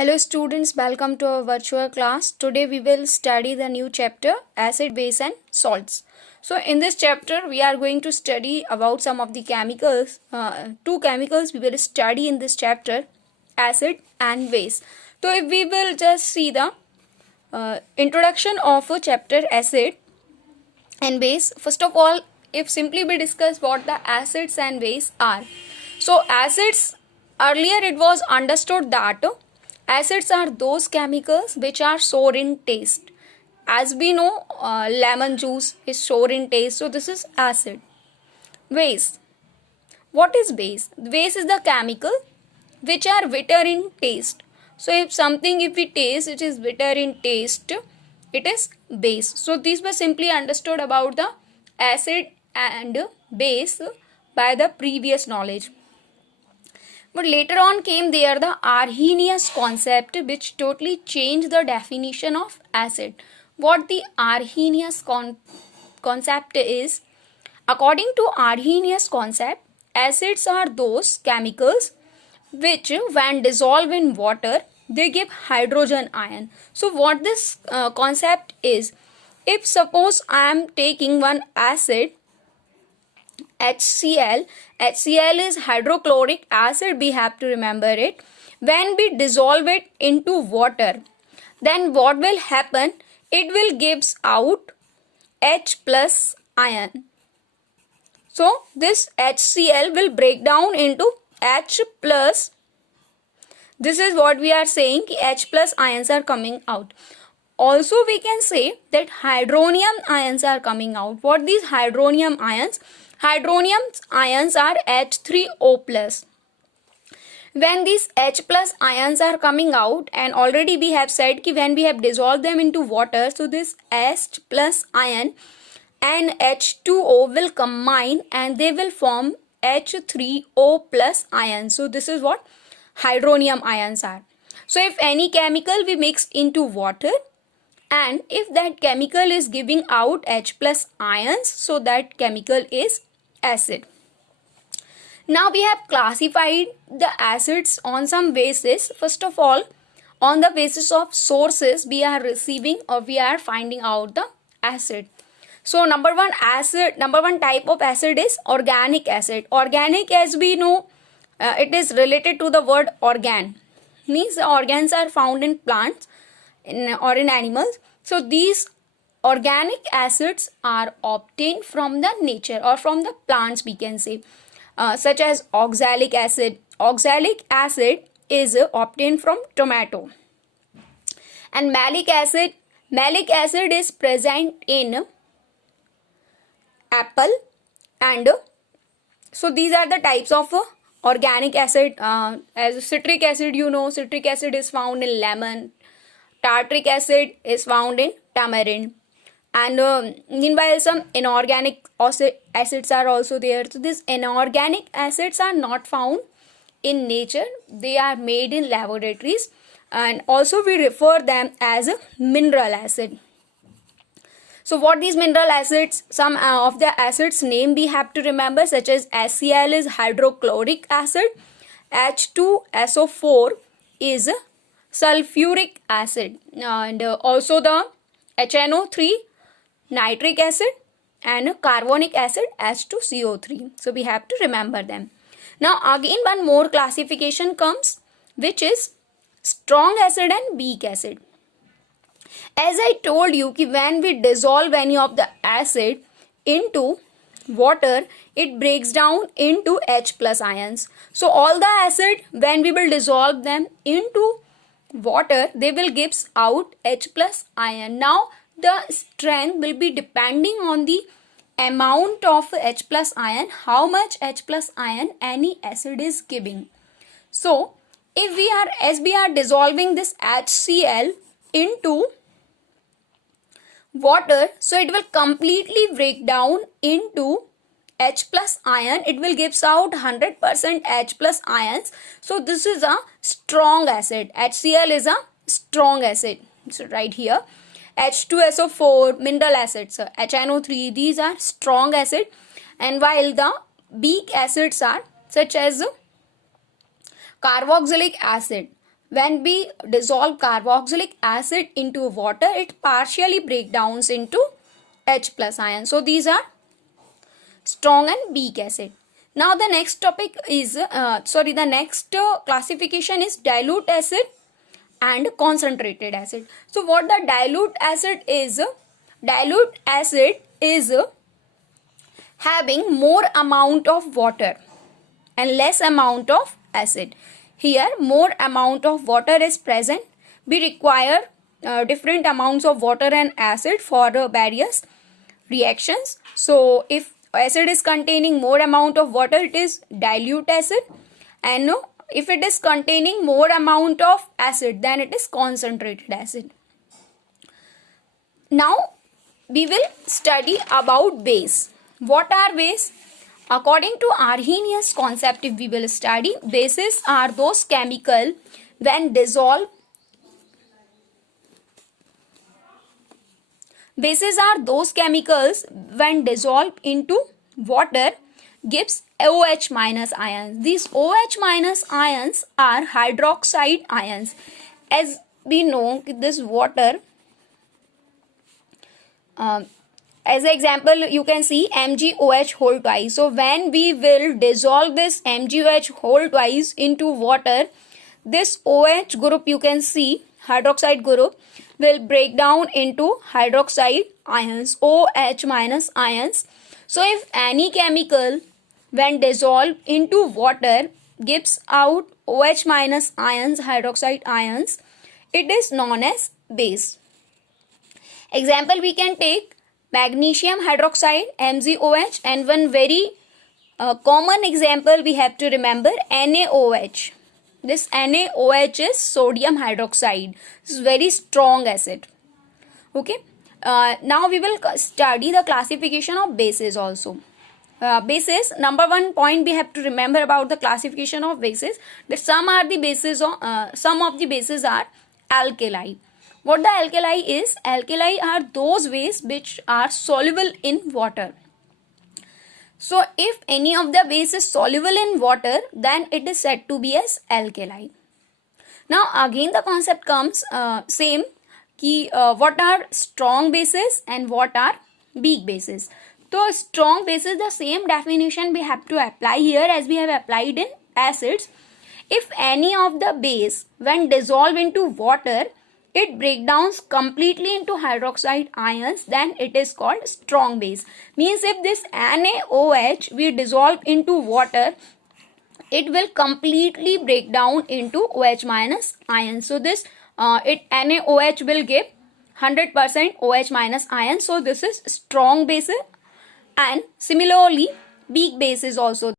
Hello students, welcome to our virtual class. Today we will study the new chapter acid, base and salts. So in this chapter we are going to study about some of the chemicals. Two chemicals we will study in this chapter, acid and base. So if we will just see the introduction of a chapter acid and base. First of all, if simply we discuss what the acids and base are. So acids, earlier it was understood that acids are those chemicals which are sour in taste. As we know, lemon juice is sour in taste, so this is acid. Base. What is base? Base is the chemical which are bitter in taste. So if we taste it is bitter in taste, it is base. So these were simply understood about the acid and base by the previous knowledge. But later on came there the Arrhenius concept, which totally changed the definition of acid. What the Arrhenius concept is, according to Arrhenius concept, acids are those chemicals which when dissolved in water, they give hydrogen ion. So what this concept is, if suppose I am taking one acid, HCl is hydrochloric acid, we have to remember it. When we dissolve it into water, then what will happen? It will gives out H plus ion. So this HCl will break down into H plus. This is what we are saying, H plus ions are coming out. Also we can say that hydronium ions are coming out. What these hydronium ions? Hydronium ions are H3O plus. When these H plus ions are coming out, and already we have said that when we have dissolved them into water, so this H plus ion and H2O will combine and they will form H3O plus ion. So this is what hydronium ions are. So if any chemical we mix into water, and if that chemical is giving out H plus ions, so that chemical is acid. Now we have classified the acids on some basis. First of all, on the basis of sources we are receiving or we are finding out the acid. So number one type of acid is organic acid. Organic, as we know, it is related to the word organ. Means the organs are found in plants or in animals. So these organic acids are obtained from the nature or from the plants, we can say, such as oxalic acid. Oxalic acid is obtained from tomato. And malic acid is present in apple. And so these are the types of organic acid. As citric acid, you know, citric acid is found in lemon. Tartaric acid is found in tamarind. And meanwhile some inorganic acids are also there. So these inorganic acids are not found in nature, they are made in laboratories, and also we refer them as a mineral acid. So what these mineral acids, some of the acids name we have to remember, such as HCl is hydrochloric acid, H2SO4 is sulfuric acid, and also the HNO3 nitric acid, and carbonic acid H2CO3. So we have to remember them. Now again one more classification comes, which is strong acid and weak acid. As I told you, when we dissolve any of the acid into water, it breaks down into H plus ions. So all the acid, when we will dissolve them into water, they will give out H plus ion. Now the strength will be depending on the amount of H plus ion, how much H plus ion any acid is giving. So as we are dissolving this HCl into water, so it will completely break down into H plus ion. It will gives out 100% H plus ions. So this is a strong acid. HCl is a strong acid. So right here, H2SO4 mineral acids, HNO3, these are strong acid, and while the weak acids are such as carboxylic acid. when we dissolve carboxylic acid into water, it partially breaks down into H plus ion. So these are strong and weak acid. Now the next topic is, the next classification is dilute acid and concentrated acid. So what the dilute acid is having more amount of water and less amount of acid. Here more amount of water is present. We require different amounts of water and acid for various reactions. So if acid is containing more amount of water, it is dilute acid, and if it is containing more amount of acid, then it is concentrated acid. Now we will study about base. What are base? According to Arrhenius concept, if we will study, bases are those chemical when dissolved. Bases are those chemicals when dissolved into water gives OH minus ions. These OH minus ions are hydroxide ions. As we know, this water, as an example, you can see MgOH whole twice. So when we will dissolve this MgOH whole twice into water, this OH group, you can see hydroxide group, will break down into hydroxide ions, OH minus ions. So if any chemical when dissolved into water gives out OH minus ions, hydroxide ions, it is known as base. Example, we can take magnesium hydroxide, MgOH, and one very common example we have to remember, NaOH. This NaOH is sodium hydroxide. This is very strong acid. Okay. Now we will study the classification of bases also. Bases, number one point we have to remember about the classification of bases, that some of the bases are alkali. What the alkali is? Alkali are those bases which are soluble in water. So if any of the base is soluble in water, then it is said to be as alkali. Now again the concept comes same ki what are strong bases and what are weak bases. So strong bases, the same definition we have to apply here as we have applied in acids. If any of the base when dissolved into water, it breaks down completely into hydroxide ions, then it is called strong base. Means if this NaOH we dissolve into water, it will completely break down into OH minus ions. So this NaOH will give 100% OH minus ions. So this is strong base, and similarly weak base is also